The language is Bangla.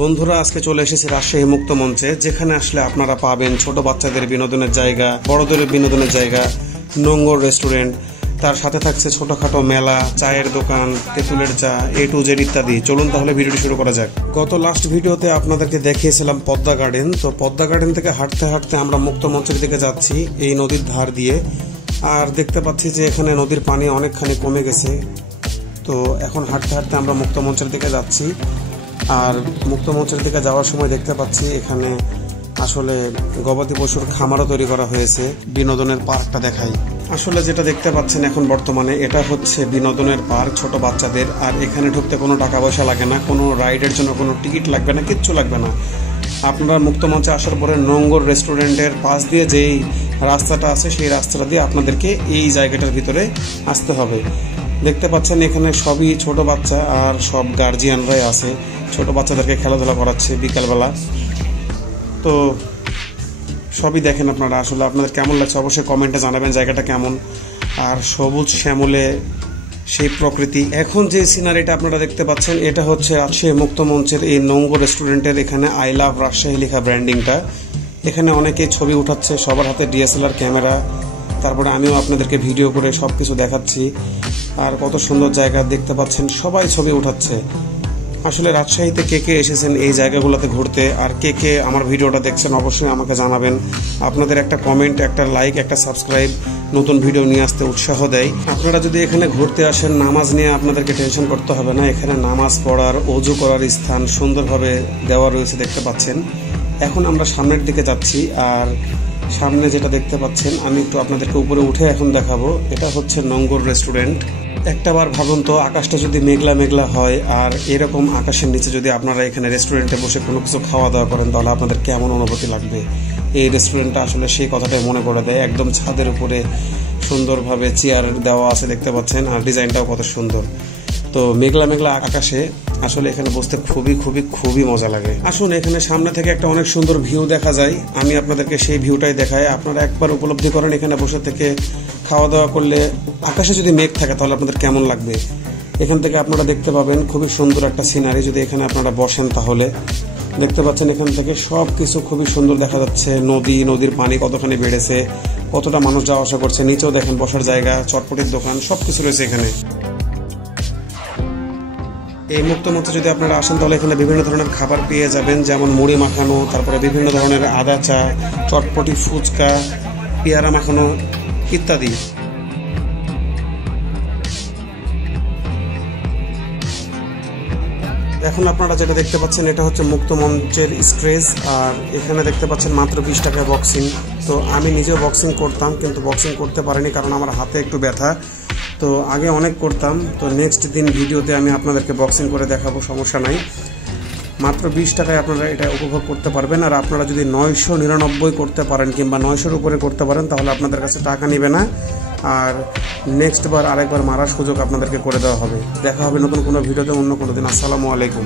বন্ধুরা, আজকে চলে এসেছি রাজশাহী মুক্ত মঞ্চে, যেখানে আসলে আপনারা পাবেন ছোট বাচ্চাদের বিনোদনের জায়গা, বড়দের বিনোদনের জায়গা, নোংর রেস্টুরেন্ট, তার সাথে থাকছে ছোটখাটো মেলা, চায়ের দোকান, তেঁতুলের চা, A to Z ইত্যাদি। চলুন তাহলে ভিডিওটি শুরু করা যাক। গত লাস্ট ভিডিওতে আপনাদেরকে দেখিয়েছিলাম পদ্মা গার্ডেন। তো পদ্মা গার্ডেন থেকে হাঁটতে হাঁটতে আমরা মুক্ত মঞ্চের দিকে যাচ্ছি, এই নদীর ধার দিয়ে। আর দেখতে পাচ্ছি যে এখানে নদীর পানি অনেকখানি কমে গেছে। তো এখন হাঁটতে হাঁটতে আমরা মুক্ত মঞ্চের দিকে যাচ্ছি। আর মুক্ত মঞ্চের দিকে যাওয়ার সময় দেখতে পাচ্ছি এখানে আসলে গবাদি পশুর খামারও তৈরি করা হয়েছে। বিনোদনের পার্কটা দেখাই। আসলে যেটা দেখতে পাচ্ছেন এখন বর্তমানে, এটা হচ্ছে বিনোদনের পার্ক ছোট বাচ্চাদের। আর এখানে ঢুকতে কোনো টাকা পয়সা লাগে না, কোনো রাইডের জন্য কোনো টিকিট লাগবে না, কিচ্ছু লাগবে না। আপনারা মুক্ত মঞ্চে আসার পরে নোংর রেস্টুরেন্টের পাশ দিয়ে যেই রাস্তাটা আছে, সেই রাস্তাটা দিয়ে আপনাদেরকে এই জায়গাটার ভিতরে আসতে হবে। দেখতে পাচ্ছেন এখানে সবই ছোট বাচ্চা, আর সব গার্জিয়ানরাই আছে, ছোট বাচ্চাদেরকে খেলাধুলা করাচ্ছে বিকালবেলা। তো সবই দেখেন আপনারা। আসলে আপনাদের কেমন লাগছে অবশ্যই কমেন্টে জানাবেন জায়গাটা কেমন। আর সবুজ শ্যামলে সেই প্রকৃতি। এখন যে সিনারিটা আপনারা দেখতে পাচ্ছেন, এটা হচ্ছে রাজশাহী মুক্ত মঞ্চের এই নোংর রেস্টুরেন্টের এখানে আই লাভ রাজশাহী লেখা ব্র্যান্ডিংটা। এখানে অনেকে ছবি উঠাচ্ছে, সবার হাতে DSLR ক্যামেরা। তারপরে আমিও আপনাদেরকে ভিডিও করে সবকিছু দেখাচ্ছি। আর কত সুন্দর জায়গা দেখতে পাচ্ছেন, সবাই ছবি উঠাচ্ছে। আসলে রাজশাহীতে কে কে এসেছেন এই জায়গাগুলোতে ঘুরতে, আর কে কে আমার ভিডিওটা দেখছেন অবশ্যই আমাকে জানাবেন। আপনাদের একটা কমেন্ট, একটা লাইক, একটা সাবস্ক্রাইব নতুন ভিডিও নিয়ে আসতে উৎসাহ দেয়। আপনারা যদি এখানে ঘুরতে আসেন, নামাজ নিয়ে আপনাদেরকে টেনশন করতে হবে না। এখানে নামাজ পড়ার, ওযু করার স্থান সুন্দরভাবে দেওয়া রয়েছে, দেখতে পাচ্ছেন। এখন আমরা সামনের দিকে যাচ্ছি। আর সামনে যেটা দেখতে পাচ্ছেন, আমি একটু আপনাদেরকে উপরে উঠে এখন দেখাবো। এটা হচ্ছে নোংর রেস্টুরেন্ট। একটাবার ভাবুন তো, আকাশটা যদি মেঘলা মেঘলা হয়, আর এরকম আকাশের নিচে যদি আপনারা এখানে রেস্টুরেন্টে বসে কোনো কিছু খাওয়া দাওয়া করেন, তাহলে আপনাদের কেমন অনুভূতি লাগবে। এই রেস্টুরেন্টটা আসলে সেই কথাটাই মনে করে দেয়। একদম ছাদের উপরে সুন্দরভাবে চেয়ার দেওয়া আছে, দেখতে পাচ্ছেন। আর ডিজাইনটাও কত সুন্দর। তো মেঘলা মেঘলা আকাশে আসলে এখানে বসতে খুবই খুবই খুবই মজা লাগে। আসুন, এখানে সামনে থেকে একটা অনেক সুন্দর ভিউ দেখা যায়। আমি আপনাদেরকে সেই ভিউটাই দেখাই। আপনারা একবার উপলব্ধি করেন এখানে বসে থেকে খাওয়া দাওয়া করলে, আকাশে যদি মেঘ থাকে তাহলে আপনাদের কেমন লাগবে। এখান থেকে আপনারা দেখতে পাবেন খুবই সুন্দর একটা সিনারি। যদি এখানে আপনারা বসেন তাহলে দেখতে পাচ্ছেন এখান থেকে সব কিছু খুবই সুন্দর দেখা যাচ্ছে। নদীর পানি কতখানি বেড়েছে, কতটা মানুষ যাওয়া আসা করছে। নিচেও দেখেন বসার জায়গা, চটপটির দোকান, সবকিছু রয়েছে এখানে। এই মুক্ত মঞ্চে যদি আপনারা আসেন তাহলে এখানে বিভিন্ন ধরনের খাবার পেয়ে যাবেন, যেমন মুড়ি মাখানো, তারপরে বিভিন্ন ধরনের আদা চা, চটপটি, ফুচকা, পেয়ারা মাখানো ইত্যাদি। এখন আপনারা যেটা দেখতে পাচ্ছেন, এটা হচ্ছে মুক্ত মঞ্চের স্টেজ। আর এখানে দেখতে পাচ্ছেন মাত্র 20 টাকায় বক্সিং। তো আমি নিজেও বক্সিং করতাম, কিন্তু বক্সিং করতে পারিনি কারণ আমার হাতে একটু ব্যথা। তো আগে অনেক করতাম। তো নেক্সট দিন ভিডিওতে আমি আপনাদেরকে বক্সিং করে দেখাবো, সমস্যা নাই। মাত্র 20 টাকায় আপনারা এটা উপভোগ করতে পারবেন। আর আপনারা যদি 999 করতে পারেন কিংবা 900-র উপরে করতে পারেন, তাহলে আপনাদের কাছে টাকা নেবে না। আর নেক্সট বার আরেকবার মারার সুযোগ আপনাদেরকে করে দেওয়া হবে। দেখা হবে নতুন কোনো ভিডিওতে অন্য কোনো দিন। আসসালামু আলাইকুম।